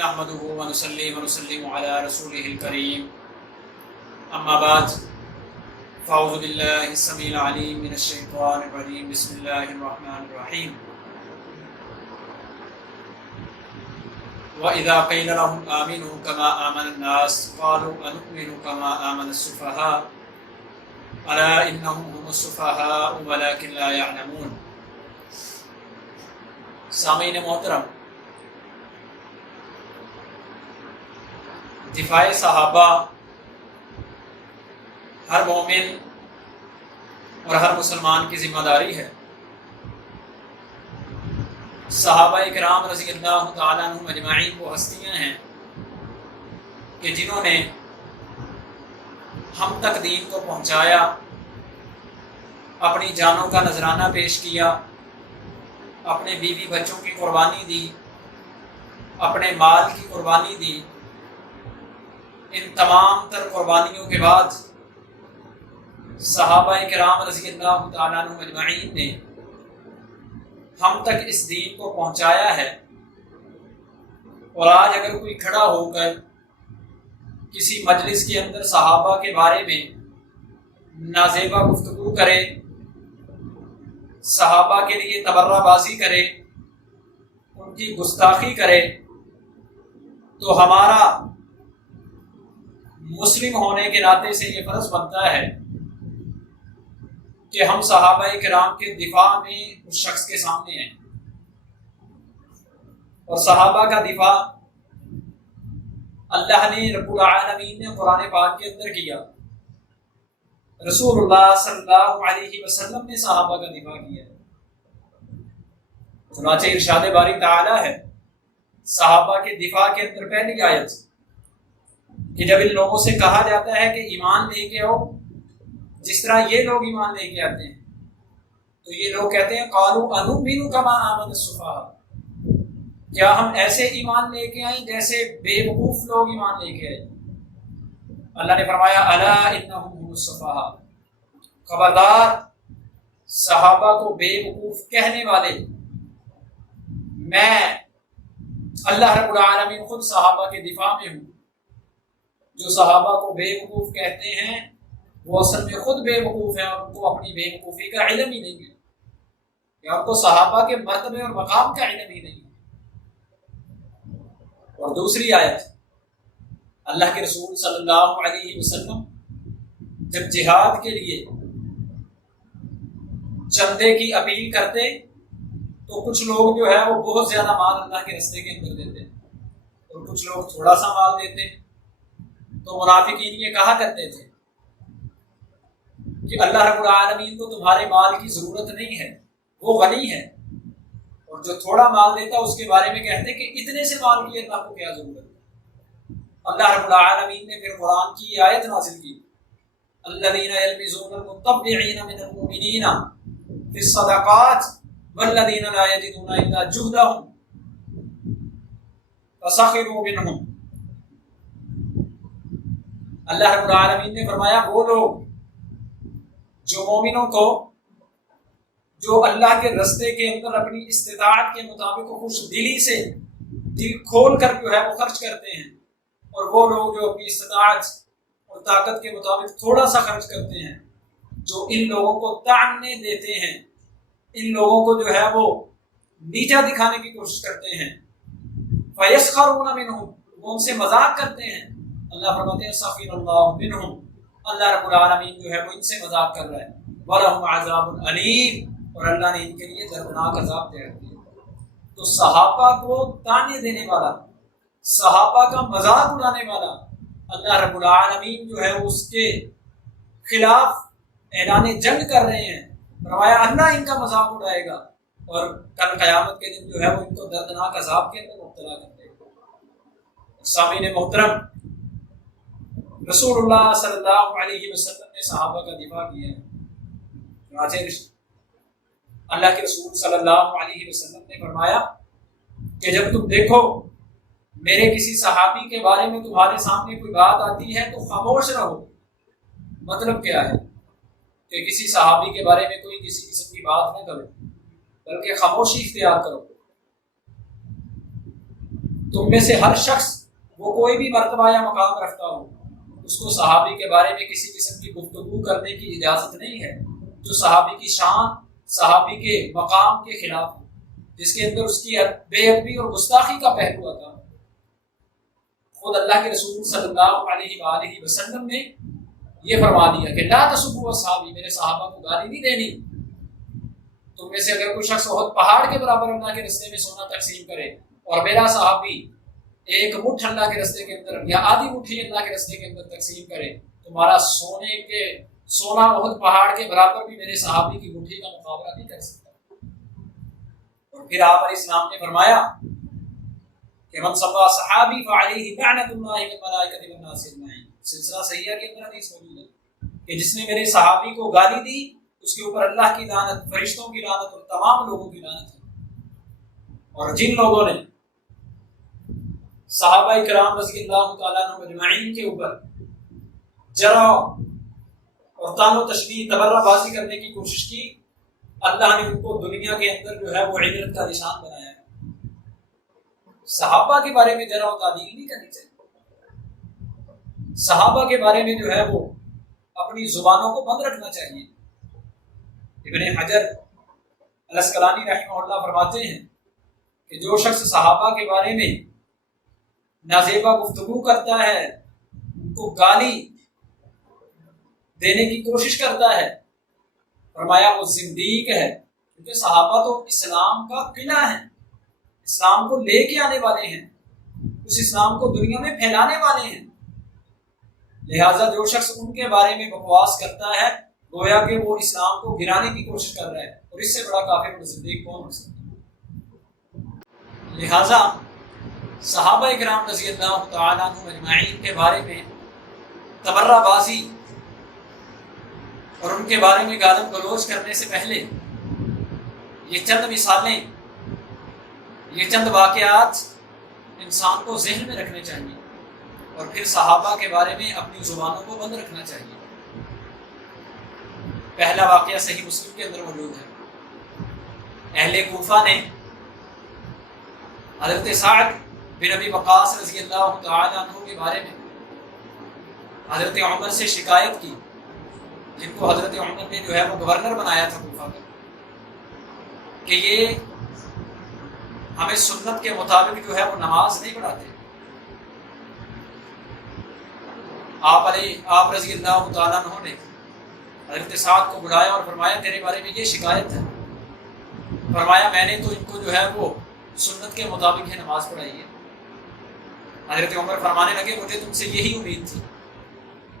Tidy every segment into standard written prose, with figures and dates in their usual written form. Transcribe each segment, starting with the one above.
نحمده ونصلي ونسلم على رسوله الكريم اما بعد فاعوذ بالله السميع العليم من الشيطان الرجيم بسم الله الرحمن الرحيم وإذا قيل لهم آمنوا كما آمن الناس قالوا أنؤمن كما آمن السفهاء ألا إنهم هم السفهاء ولكن لا يعلمون۔ سامعین محترم، دفاع صحابہ ہر مومن اور ہر مسلمان کی ذمہ داری ہے۔ صحابہ اکرام رضی اللہ تعالیٰ عنہم اجمعین وہ ہستیاں ہیں کہ جنہوں نے ہم تک دین کو پہنچایا، اپنی جانوں کا نذرانہ پیش کیا، اپنے بیوی بچوں کی قربانی دی، اپنے مال کی قربانی دی۔ ان تمام تر قربانیوں کے بعد صحابہ کرام رضی اللہ تعالیٰ عنہم اجمعین نے ہم تک اس دین کو پہنچایا ہے۔ اور آج اگر کوئی کھڑا ہو کر کسی مجلس کے اندر صحابہ کے بارے میں نازیبا گفتگو کرے، صحابہ کے لیے تبرہ بازی کرے، ان کی گستاخی کرے، تو ہمارا مسلم ہونے کے ناطے سے یہ فرض بنتا ہے کہ ہم صحابہ کرام کے دفاع میں اس شخص کے سامنے ہیں۔ اور صحابہ کا دفاع اللہ نے رب العالمین نے قرآن پاک کے اندر کیا، رسول اللہ صلی اللہ علیہ وسلم نے صحابہ کا دفاع کیا۔ چنانچہ ارشاد باری تعالی ہے صحابہ کے دفاع کے اندر پہلی آیت کہ جب ان لوگوں سے کہا جاتا ہے کہ ایمان لے کے آؤ جس طرح یہ لوگ ایمان لے کے آتے ہیں، تو یہ لوگ کہتے ہیں قالوا انؤمن کما آمن السفہاء، کیا ہم ایسے ایمان لے کے آئیں جیسے بے وقوف لوگ ایمان لے کے آئے۔ اللہ نے فرمایا الا انہم هم السفہاء، خبردار صحابہ کو بے وقوف کہنے والے میں اللہ رب العالمین خود صحابہ کے دفاع میں ہوں۔ جو صحابہ کو بے وقوف کہتے ہیں وہ اصل میں خود بے وقوف ہیں، اور ان کو اپنی بے وقوفی کا علم ہی نہیں ہے، یا ان کو صحابہ کے مرتبے اور مقام کا علم ہی نہیں ہے۔ اور دوسری آیت، اللہ کے رسول صلی اللہ علیہ وسلم جب جہاد کے لیے چندے کی اپیل کرتے تو کچھ لوگ جو ہے وہ بہت زیادہ مال اللہ کے رستے کے اندر دیتے اور کچھ لوگ تھوڑا سا مال دیتے۔ تو منافقین یہ کہا کرتے تھے کہ اللہ رب العالمین کو تمہارے مال کی ضرورت نہیں ہے، وہ غنی ہے، اور جو تھوڑا مال دیتا اس کے بارے میں کہتے کہ اتنے سے مال کی اللہ کو کیا ضرورت ہے۔ اللہ رب العالمین نے پھر قرآن کی یہ آیت نازل کی الذین یلمزون المتطوعین من المؤمنین فی الصدقات والذین لا یجدون الا جہدہم فسخروا منہم۔ اللہ رب العالمین نے فرمایا وہ لوگ جو مومنوں کو جو اللہ کے رستے کے اندر اپنی استطاعت کے مطابق خوش دلی سے دل کھول کر جو ہے وہ خرچ کرتے ہیں، اور وہ لوگ جو اپنی استطاعت اور طاقت کے مطابق تھوڑا سا خرچ کرتے ہیں، جو ان لوگوں کو طعنے دیتے ہیں، ان لوگوں کو جو ہے وہ نیچا دکھانے کی کوشش کرتے ہیں، فَيَسْخَرُونَ مِنْهُمْ، وہ ان سے مذاق کرتے ہیں۔ اللہ فرماتے ہیں سخر اللہ منہم، اللہ رب العالمین جو ہے وہ ان سے مذاق کر رہا ہے۔ وَلَهُمْ عَذَابٌ عَلِيمٌ، اور اللہ نے ان کے لیے دردناک عذاب دے رکھے۔ تو صحابہ کو طعنے دینے والا، صحابہ کا مذاق اڑانے والا، اللہ رب العالمین جو ہے اس کے خلاف اعلان جنگ کر رہے ہیں۔ فرمایا اللہ ان کا مذاق اڑائے گا، اور کل قیامت کے دن جو ہے وہ ان کو دردناک عذاب کے اندر مبتلا کر دے گا۔ سامعین محترم، رسول اللہ صلی اللہ علیہ وسلم نے صحابہ کا دفاع کیا ہے۔ اللہ کے رسول صلی اللہ علیہ وسلم نے فرمایا کہ جب تم دیکھو میرے کسی صحابی کے بارے میں تمہارے سامنے کوئی بات آتی ہے تو خاموش رہو۔ مطلب کیا ہے کہ کسی صحابی کے بارے میں کوئی کسی قسم کی بات نہ کرو، بلکہ خاموشی اختیار کرو۔ تم میں سے ہر شخص وہ کوئی بھی مرتبہ یا مقام رکھتا ہو اس کو صحابی کے بارے میں کسی قسم کی گفتگو کرنے کی اجازت نہیں ہے جو صحابی کی شان صحابی کے مقام کے خلاف ہو، جس کے اندر اس کی بے ادبی اور گستاخی کا پہلو آتا ہے۔ خود اللہ کے رسول صلی اللہ علیہ وآلہ وسلم نے یہ فرما دیا کہ لا تسبوا اصحابی، میرے صحابہ کو گالی نہیں دینی۔ تم میں سے اگر کوئی شخص بہت پہاڑ کے برابر اللہ کے رستے میں سونا تقسیم کرے اور میرا صحابی ایک مٹھ اللہ کے رستے کے اندر یا آدھی مٹھی اللہ کے رستے کے اندر تقسیم کرے، تمہارا سونا بہت پہاڑ کے برابر بھی میرے صحابی کی مٹھی کا مقابلہ نہیں کر سکتا۔ اور پھر آپ علیہ السلام نے فرمایا کہ من سبا صحابی فعلیہ لعنۃ اللہ والملائکۃ والناس اجمعین، سلسلہ صحیحہ کے اندر حدیث موجود ہے کہ جس نے میرے صحابی کو گالی دی اس کے اوپر اللہ کی لعنت، فرشتوں کی لعنت اور تمام لوگوں کی لعنت ہے۔ اور جن لوگوں نے صحابہ کرام رضی اللہ تعالیٰ عنہ اجمعین کے اوپر جرح اور طعن و تشبیہ تبرہ بازی کرنے کی کوشش کی، اللہ نے ان کو دنیا کے اندر جو ہے وہ عبرت کا نشان بنایا ہے۔ صحابہ کے بارے میں جرح و تعدیل نہیں کرنی چاہیے، صحابہ کے بارے میں جو ہے وہ اپنی زبانوں کو بند رکھنا چاہیے۔ ابن حجر الاسقلانی رحمہ اللہ فرماتے ہیں کہ جو شخص صحابہ کے بارے میں نازیبا گفتگو کرتا ہے، ان کو گالی دینے کی کوشش کرتا ہے، فرمایا وہ زندیق ہے، کیونکہ صحابہ تو اسلام کا قلعہ ہے، اسلام کو لے کے آنے والے ہیں، اس اسلام کو دنیا میں پھیلانے والے ہیں۔ لہٰذا جو شخص ان کے بارے میں بکواس کرتا ہے گویا کہ وہ اسلام کو گرانے کی کوشش کر رہا ہے، اور اس سے بڑا کافر اور زندیق کون ہو سکتا ہے؟ لہٰذا صحابہ کرام رضی اللہ تعالیٰ عنہ اجمعین کے بارے میں تبرہ بازی اور ان کے بارے میں گالم گلوچ کرنے سے پہلے یہ چند مثالیں، یہ چند واقعات انسان کو ذہن میں رکھنے چاہیے، اور پھر صحابہ کے بارے میں اپنی زبانوں کو بند رکھنا چاہیے۔ پہلا واقعہ صحیح مسلم کے اندر موجود ہے۔ اہل کوفہ نے حضرت سعد بن ابی وقاص رضی اللہ تعالی عنہ کے بارے میں حضرت عمر سے شکایت کی، جن کو حضرت عمر نے جو ہے وہ گورنر بنایا تھا کوفہ کا، کہ یہ ہمیں سنت کے مطابق جو ہے وہ نماز نہیں پڑھاتے۔ آپ رضی اللہ تعالیٰ عنہ نے حضرت سعد کو بلایا اور فرمایا تیرے بارے میں یہ شکایت ہے۔ فرمایا میں نے تو ان کو جو ہے وہ سنت کے مطابق ہے نماز پڑھائی ہے۔ حضرت عمر فرمانے لگے مجھے تم سے یہی امید تھی۔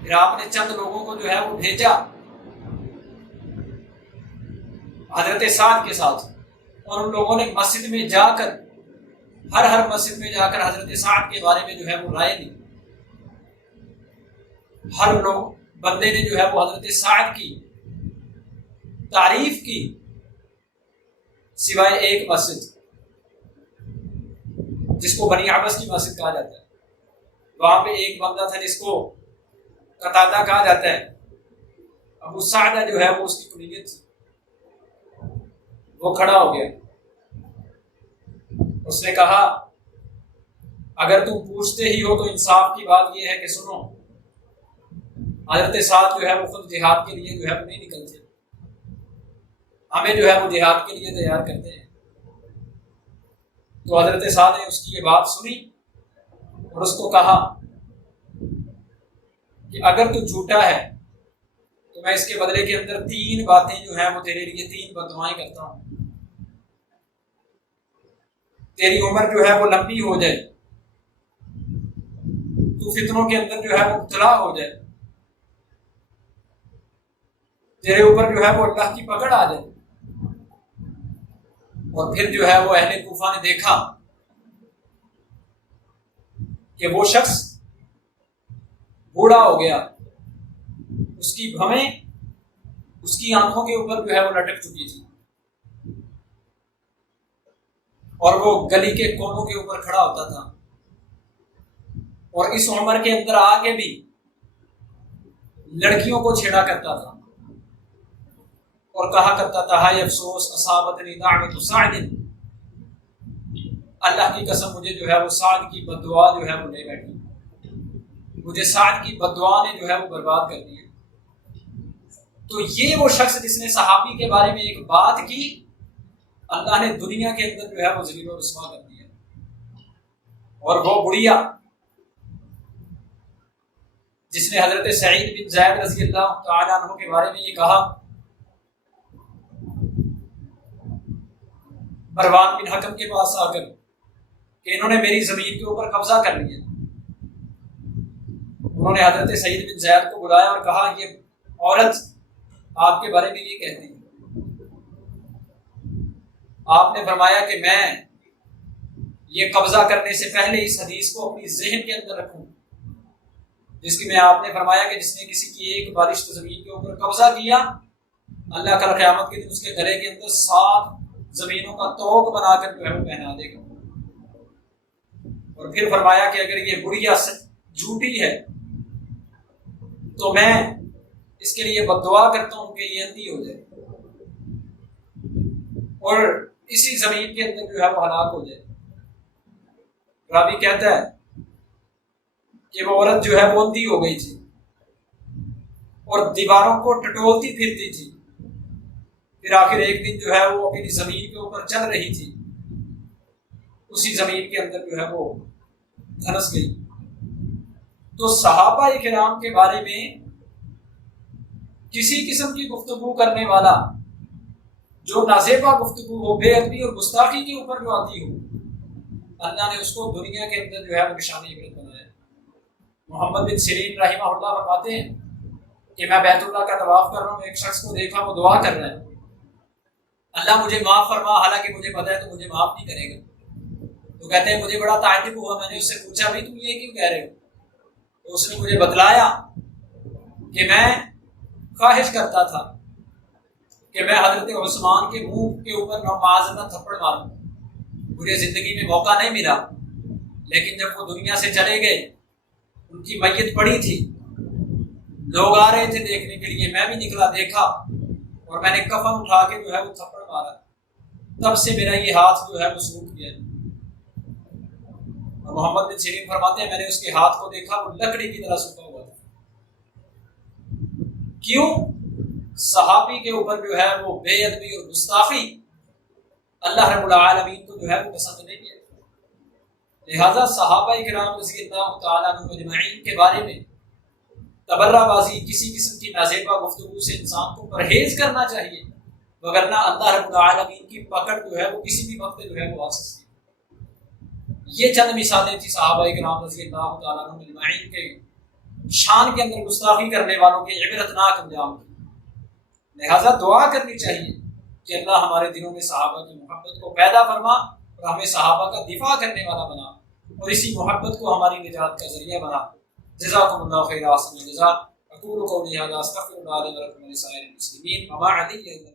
پھر آپ نے چند لوگوں کو جو ہے وہ بھیجا حضرت سعد کے ساتھ، اور ان لوگوں نے مسجد میں جا کر ہر مسجد میں جا کر حضرت سعد کے بارے میں جو ہے وہ رائے دی۔ ہر بندے نے جو ہے وہ حضرت سعد کی تعریف کی، سوائے ایک مسجد جس کو بنی عبس کی مسجد کہا جاتا ہے۔ وہاں پہ ایک بندہ تھا جس کو قتادہ کہا جاتا ہے، ابو سعدہ جو ہے وہ اس کی کنیت تھی۔ وہ کھڑا ہو گیا، اس نے کہا اگر تم پوچھتے ہی ہو تو انصاف کی بات یہ ہے کہ سنو، حضرت سعد جو ہے وہ خود جہاد کے لیے جو ہے وہ نہیں نکلتے، ہمیں جو ہے وہ جہاد کے لیے تیار کرتے ہیں۔ تو حضرت سعد نے اس کی یہ بات سنی اور اس کو کہا کہ اگر تو جھوٹا ہے تو میں اس کے بدلے کے اندر 3 باتیں جو ہیں وہ تیرے لیے 3 بددعائیں کرتا ہوں۔ تیری عمر جو ہے وہ لمبی ہو جائے، تو فتنوں کے اندر جو ہے وہ مبتلا ہو جائے، تیرے اوپر جو ہے وہ اللہ کی پکڑ آ جائے۔ اور پھر جو ہے وہ اہل کوفہ نے دیکھا کہ وہ شخص بوڑھا ہو گیا، اس کی بھویں اس کی آنکھوں کے اوپر جو ہے وہ لٹک چکی تھی، اور وہ گلی کے کونوں کے اوپر کھڑا ہوتا تھا، اور اس عمر کے اندر آگے بھی لڑکیوں کو چھیڑا کرتا تھا اور کہا کرتا تھا ہائے افسوس اصابتنی دعوت سعد، اللہ کی قسم مجھے جو ہے وہ سعد کی بد دعا جو ہے وہ لے بیٹھی، مجھے سعد کی بد دعا نے جو ہے وہ برباد کر دیا۔ تو یہ وہ شخص جس نے صحابی کے بارے میں ایک بات کی، اللہ نے دنیا کے اندر جو ہے وہ ذلیل و رسوا کر دیا۔ اور وہ بڑھیا جس نے حضرت سعید بن زید رضی اللہ تعالیٰ عنہ کے بارے میں یہ کہا، مروان بن حکم کے پاس آ کر کہ انہوں نے میری زمین کے اوپر قبضہ کر لیا، انہوں نے حضرت سعید بن زید کو بلایا اور کہا یہ عورت آپ کے بارے میں یہ کہتی ہے۔ آپ نے فرمایا کہ میں یہ قبضہ کرنے سے پہلے اس حدیث کو اپنی ذہن کے اندر رکھوں، جس کی میں آپ نے فرمایا کہ جس نے کسی کی ایک بالشت زمین کے اوپر قبضہ کیا، اللہ کل قیامت کے دن اس کے گلے کے اندر 7 زمینوں کا توق بنا کر جو ہے وہ پہنا دے گا۔ اور پھر فرمایا کہ اگر یہ بڑھیا جھوٹی ہے تو میں اس کے لیے بد دعا کرتا ہوں کہ یہ اندھی ہو جائے اور اسی زمین کے اندر جو ہے وہ ہلاک ہو جائے۔ راوی کہتا ہے کہ وہ عورت جو ہے وہ اندھی ہو گئی تھی اور دیواروں کو ٹٹولتی پھرتی تھی، پھر آخر ایک دن جو ہے وہ اپنی زمین کے اوپر چل رہی تھی، اسی زمین کے اندر جو ہے وہ دھنس گئی۔ تو صحابہ کرام کے بارے میں کسی قسم کی گفتگو کرنے والا جو نازیبا گفتگو ہو، بے ادبی اور گستاخی کے اوپر جو آتی ہو، اللہ نے اس کو دنیا کے اندر جو ہے وہ نشان عبرت بنایا۔ محمد بن سیرین رحمہ اللہ فرماتے ہیں کہ میں بیت اللہ کا طواف کر رہا ہوں، ایک شخص کو دیکھا وہ دعا کر رہا ہے، اللہ مجھے معاف فرما، حالانکہ مجھے پتا ہے تو مجھے معاف نہیں کرے گا۔ تو کہتے ہیں مجھے بڑا تعجب ہوا، میں نے اس سے پوچھا بھی تم یہ کیوں کہہ رہے ہو؟ تو اس نے مجھے بتلایا کہ میں خواہش کرتا تھا کہ میں حضرت عثمان کے منہ کے اوپر معاذ تھپڑ ماروں، مجھے زندگی میں موقع نہیں ملا، لیکن جب وہ دنیا سے چلے گئے، ان کی میت پڑی تھی، لوگ آ رہے تھے دیکھنے کے لیے، میں بھی نکلا دیکھا اور میں نے کفن اٹھا کے جو ہے وہ تھپڑ مارا، تب سے میرا یہ ہاتھ جو ہے وہ سوکھ گیا۔ اور محمد بن سیرین فرماتے ہیں میں نے اس کے ہاتھ کو دیکھا، وہ لکڑی کی طرح سوکھا ہوا تھا۔ کیوں؟ صحابی کے اوپر جو ہے وہ بے ادبی اور گستاخی اللہ رب العالمین کو جو ہے وہ پسند نہیں ہے۔ لہذا صحابہ کرام رضی اللہ تعالیٰ عنہم اجمعین کے بارے میں تبرہ بازی، کسی قسم کی نازیبا گفتگو سے انسان کو پرہیز کرنا چاہیے، وگرنہ اللہ رب العالمین کی پکڑ جو ہے وہ کسی بھی وقت جو ہے وہ آ سکتی ہے۔ یہ چند مثالیں تھی صحابہ کرام رضی اللہ تعالیٰ عنہم اجمعین کے شان کے اندر گستاخی کرنے والوں کے عبرتناک انجام کی۔ لہذا دعا کرنی چاہیے کہ اللہ ہمارے دلوں میں صحابہ کی محبت کو پیدا فرما اور ہمیں صحابہ کا دفاع کرنے والا بنا اور اسی محبت کو ہماری نجات کا ذریعہ بنا۔ جزاکم اللہ خیر، احسن الجزاء۔ اقول قولی ھذا استغفر اللہ لي ولکم ولسائر المسلمین وما علی الا